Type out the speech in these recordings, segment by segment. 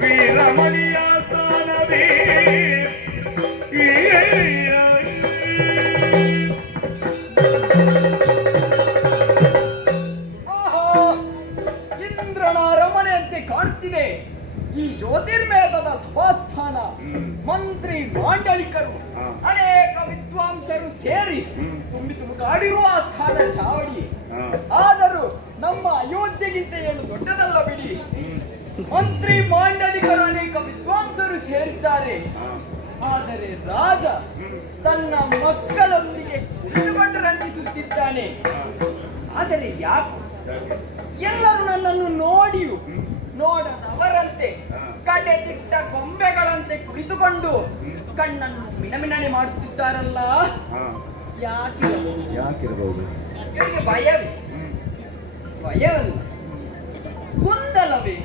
ವೀರಮಣಿಯ ಸ್ಥಾನವೇ ಇಂದ್ರನ ಅರಮನೆಯಂತೆ ಕಾಣುತ್ತಿದೆ ಈ ಜ್ಯೋತಿರ್ಮೇಧದ ಸಭಾಸ್ಥಾನ. ಮಂತ್ರಿ ಮಾಂಡಲಿಕರು ಅನೇಕ ವಿದ್ವಾಂಸರು ಸೇರಿ ತುಂಬಿ ತುಮುಕಾಡಿರುವ ಸ್ಥಾನ ಚಾವಡಿ. ಆದರೂ ನಮ್ಮ ಅಯೋಧ್ಯೆಗಿಂತ ಏನು ದೊಡ್ಡದಲ್ಲ ಬಿಡಿ. ಮಂತ್ರಿ ಮಾಂಡಲಿಕರು ಅನೇಕ ವಿದ್ವಾಂಸರು ಸೇರಿದ್ದಾರೆ. ಆದರೆ ರಾಜ ತನ್ನ ಮಕ್ಕಳೊಂದಿಗೆ ಕುಳಿತುಕೊಂಡು ರಂಜಿಸುತ್ತಿದ್ದಾನೆ. ಆದರೆ ಯಾಕೆ ಎಲ್ಲರೂ ನನ್ನನ್ನು ನೋಡಿಯೂ ನೋಡದವರಂತೆ ಕಡೆದಿಟ್ಟ ಗೊಂಬೆಗಳಂತೆ ಕುಳಿತುಕೊಂಡು ಕಣ್ಣನ್ನು ಮಿಣಮಿಣನೆ ಮಾಡುತ್ತಿದ್ದಾರಲ್ಲ? ಯಾಕಿರಬಹುದು? ಇವರಿಗೆ ಭಯವೇ? ಭಯವಲ್ಲ, ಗೊಂದಲವೇ?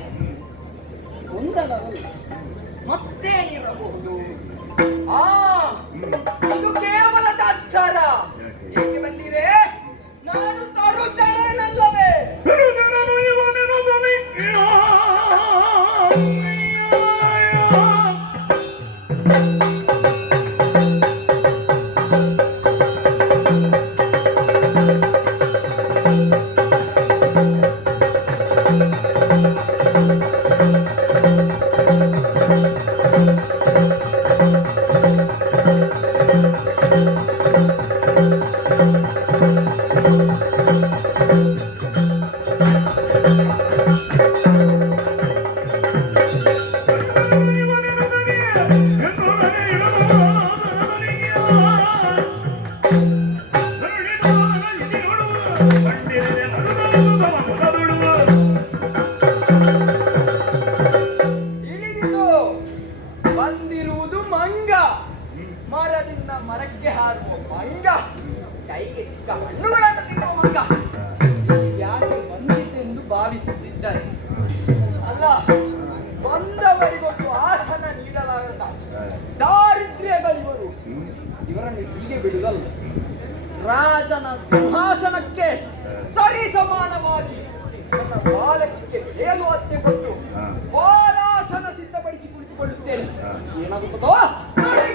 ಗೊಂದಲವಲ್ಲ, ಮತ್ತೇನಿರಬಹುದು? ಇದು ಕೇವಲ ತಾತ್ಸಾರ. ಏಕೆ ಬಂದಿರೆ? ನಾನು ತರುಚರಣಲ್ಲವೇ? ಬಂದಿರುವುದು ಮಂಗ, ಮರದಿಂದ ಮರಕ್ಕೆ ಹಾರುವ ಮಂಗ, ಕೈಗೆ ಸಿಕ್ಕ ಹಣ್ಣುಗಳನ್ನು ತಿನ್ನುವ ಮಂಗ. ಯಾಕೆ ಬಂದಿದ್ದೆಂದು ಭಾವಿಸುತ್ತಿದ್ದಾರೆ? ಅಲ್ಲ, ಬಂದವರಿಗೊಂದು ಆಸನ ನೀಡಲಾಗದ ದಾರಿದ್ರ್ಯಗಳಿವರು. ಇವರನ್ನು ಹೀಗೆ ಬಿಡುವುದಲ್ಲ. ರಾಜನ ಸಿಂಹಾಸನಕ್ಕೆ ಸರಿ ಸಮಾನವಾಗಿ ನನ್ನ ಬಾಲಕಕ್ಕೆ ಬೇಲು ಹತ್ಯೆ ಕೊಟ್ಟು ಬಾಲಾಸನ ಸಿದ್ಧಪಡಿಸಿ ಕುಳಿತುಕೊಳ್ಳುತ್ತೇನೆ. ಏನಾಗುತ್ತದೋ ನೋಡಿ.